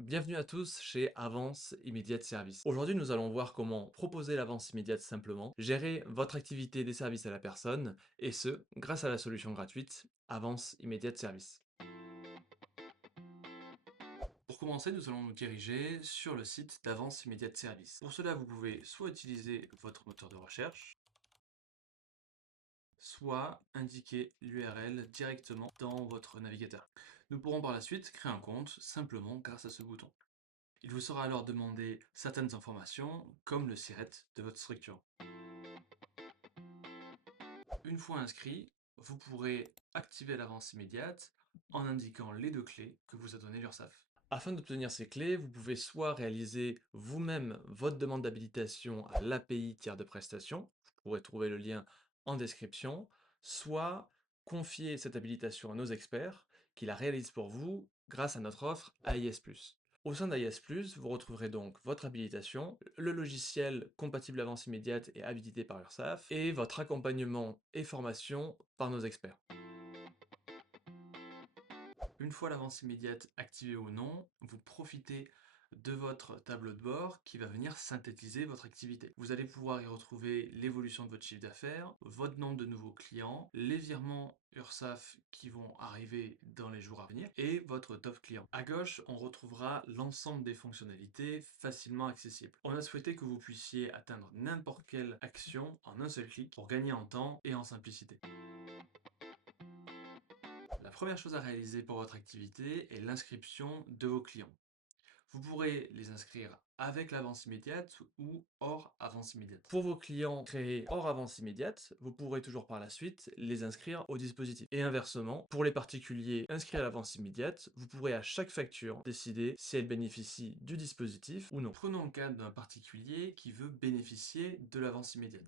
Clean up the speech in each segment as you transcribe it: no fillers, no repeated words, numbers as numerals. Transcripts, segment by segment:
Bienvenue à tous chez Avance Immédiate Service. Aujourd'hui, nous allons voir comment proposer l'avance immédiate simplement, gérer votre activité des services à la personne, et ce, grâce à la solution gratuite Avance Immédiate Service. Pour commencer, nous allons nous diriger sur le site d'Avance Immédiate Service. Pour cela, vous pouvez soit utiliser votre moteur de recherche, soit indiquer l'URL directement dans votre navigateur. Nous pourrons par la suite créer un compte simplement grâce à ce bouton. Il vous sera alors demandé certaines informations, comme le SIRET de votre structure. Une fois inscrit, vous pourrez activer l'avance immédiate en indiquant les deux clés que vous a donné l'URSSAF. Afin d'obtenir ces clés, vous pouvez soit réaliser vous-même votre demande d'habilitation à l'API tiers de prestation, vous pourrez trouver le lien en description, soit confier cette habilitation à nos experts qui la réalisent pour vous grâce à notre offre AIS+. Au sein d'AIS+, vous retrouverez donc votre habilitation, le logiciel compatible avance immédiate et habilité par l'URSSAF, et votre accompagnement et formation par nos experts. Une fois l'avance immédiate activée ou non, vous profitez de votre tableau de bord qui va venir synthétiser votre activité. Vous allez pouvoir y retrouver l'évolution de votre chiffre d'affaires, votre nombre de nouveaux clients, les virements URSSAF qui vont arriver dans les jours à venir et votre top client. À gauche, on retrouvera l'ensemble des fonctionnalités facilement accessibles. On a souhaité que vous puissiez atteindre n'importe quelle action en un seul clic pour gagner en temps et en simplicité. La première chose à réaliser pour votre activité est l'inscription de vos clients. Vous pourrez les inscrire avec l'avance immédiate ou hors avance immédiate. Pour vos clients créés hors avance immédiate, vous pourrez toujours par la suite les inscrire au dispositif. Et inversement, pour les particuliers inscrits à l'avance immédiate, vous pourrez à chaque facture décider si elle bénéficie du dispositif ou non. Prenons le cas d'un particulier qui veut bénéficier de l'avance immédiate.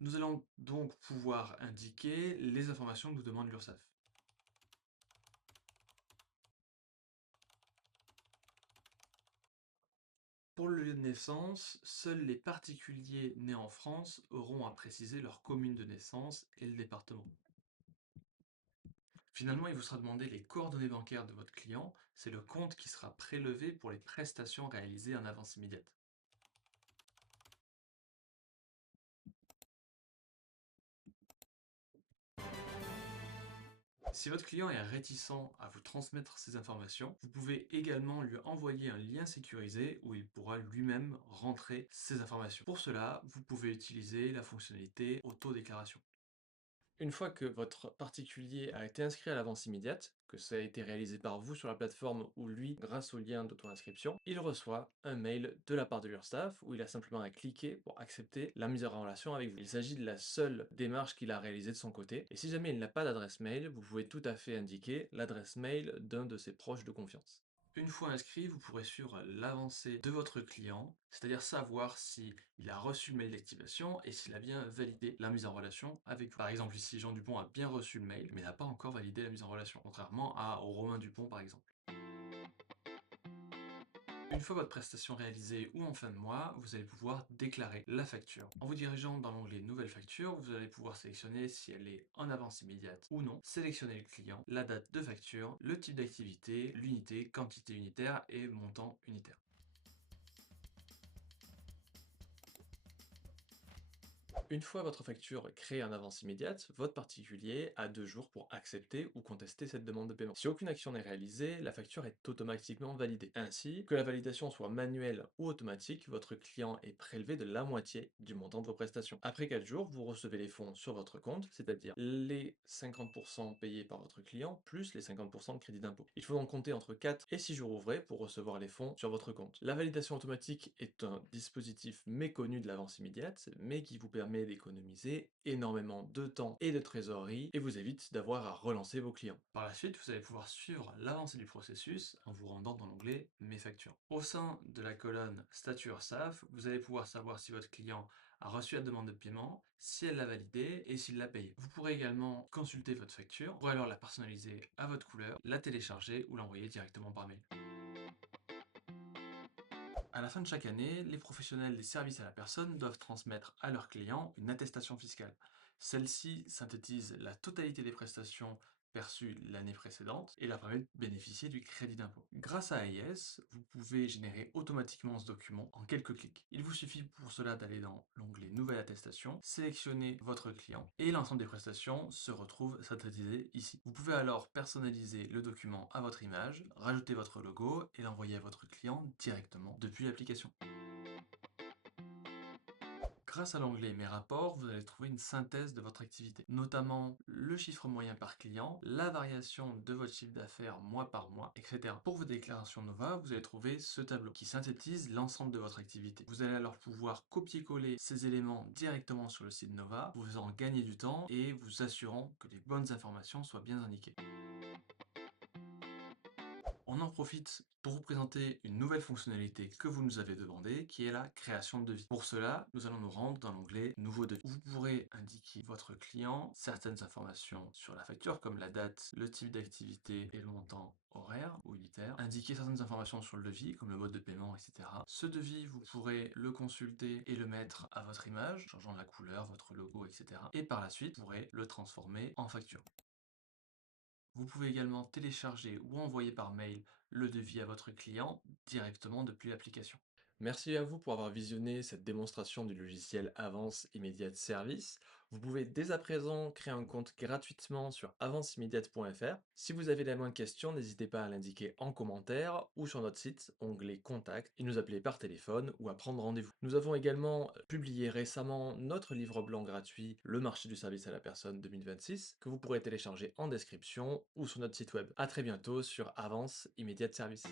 Nous allons donc pouvoir indiquer les informations que nous demande l'URSSAF. Pour le lieu de naissance, seuls les particuliers nés en France auront à préciser leur commune de naissance et le département. Finalement, il vous sera demandé les coordonnées bancaires de votre client, c'est le compte qui sera prélevé pour les prestations réalisées en avance immédiate. Si votre client est réticent à vous transmettre ces informations, vous pouvez également lui envoyer un lien sécurisé où il pourra lui-même rentrer ces informations. Pour cela, vous pouvez utiliser la fonctionnalité auto-déclaration. Une fois que votre particulier a été inscrit à l'avance immédiate, que ça a été réalisé par vous sur la plateforme ou lui grâce au lien d'auto-inscription, il reçoit un mail de la part de l'URSSAF où il a simplement à cliquer pour accepter la mise en relation avec vous. Il s'agit de la seule démarche qu'il a réalisée de son côté, et si jamais il n'a pas d'adresse mail, vous pouvez tout à fait indiquer l'adresse mail d'un de ses proches de confiance. Une fois inscrit, vous pourrez suivre l'avancée de votre client, c'est-à-dire savoir si il a reçu le mail d'activation et s'il a bien validé la mise en relation avec vous. Par exemple, ici, Jean Dupont a bien reçu le mail, mais n'a pas encore validé la mise en relation, contrairement à Romain Dupont, par exemple. Une fois votre prestation réalisée ou en fin de mois, vous allez pouvoir déclarer la facture. En vous dirigeant dans l'onglet Nouvelle facture, vous allez pouvoir sélectionner si elle est en avance immédiate ou non, sélectionner le client, la date de facture, le type d'activité, l'unité, quantité unitaire et montant unitaire. Une fois votre facture créée en avance immédiate, votre particulier a 2 jours pour accepter ou contester cette demande de paiement. Si aucune action n'est réalisée, la facture est automatiquement validée. Ainsi, que la validation soit manuelle ou automatique, votre client est prélevé de la moitié du montant de vos prestations. Après 4 jours, vous recevez les fonds sur votre compte, c'est-à-dire les 50% payés par votre client plus les 50% de crédit d'impôt. Il faut donc compter entre 4 et 6 jours ouvrés pour recevoir les fonds sur votre compte. La validation automatique est un dispositif méconnu de l'avance immédiate, mais qui vous permet d'économiser énormément de temps et de trésorerie et vous évite d'avoir à relancer vos clients. Par la suite, vous allez pouvoir suivre l'avancée du processus en vous rendant dans l'onglet Mes factures. Au sein de la colonne Statut URSSAF, vous allez pouvoir savoir si votre client a reçu la demande de paiement, si elle l'a validée et s'il l'a payé. Vous pourrez également consulter votre facture, pour alors la personnaliser à votre couleur, la télécharger ou l'envoyer directement par mail. À la fin de chaque année, les professionnels des services à la personne doivent transmettre à leurs clients une attestation fiscale. Celle-ci synthétise la totalité des prestations perçus l'année précédente et leur permet de bénéficier du crédit d'impôt. Grâce à AIS, vous pouvez générer automatiquement ce document en quelques clics. Il vous suffit pour cela d'aller dans l'onglet Nouvelle attestation, sélectionner votre client et l'ensemble des prestations se retrouve synthétisé ici. Vous pouvez alors personnaliser le document à votre image, rajouter votre logo et l'envoyer à votre client directement depuis l'application. Grâce à l'onglet Mes rapports, vous allez trouver une synthèse de votre activité, notamment le chiffre moyen par client, la variation de votre chiffre d'affaires mois par mois, etc. Pour vos déclarations Nova, vous allez trouver ce tableau qui synthétise l'ensemble de votre activité. Vous allez alors pouvoir copier-coller ces éléments directement sur le site Nova, vous faisant gagner du temps et vous assurant que les bonnes informations soient bien indiquées. On en profite pour vous présenter une nouvelle fonctionnalité que vous nous avez demandé, qui est la création de devis. Pour cela, nous allons nous rendre dans l'onglet Nouveau devis. Vous pourrez indiquer votre client certaines informations sur la facture, comme la date, le type d'activité et le montant horaire ou unitaire, indiquer certaines informations sur le devis, comme le mode de paiement, etc. Ce devis, vous pourrez le consulter et le mettre à votre image, changeant la couleur, votre logo, etc. Et par la suite, vous pourrez le transformer en facture. Vous pouvez également télécharger ou envoyer par mail le devis à votre client directement depuis l'application. Merci à vous pour avoir visionné cette démonstration du logiciel Avance Immédiate Service. Vous pouvez dès à présent créer un compte gratuitement sur avanceimmediate.fr. Si vous avez la moindre question, n'hésitez pas à l'indiquer en commentaire ou sur notre site, onglet Contact, et nous appeler par téléphone ou à prendre rendez-vous. Nous avons également publié récemment notre livre blanc gratuit, Le marché du service à la personne 2026, que vous pourrez télécharger en description ou sur notre site web. A très bientôt sur Avance Immédiate Service.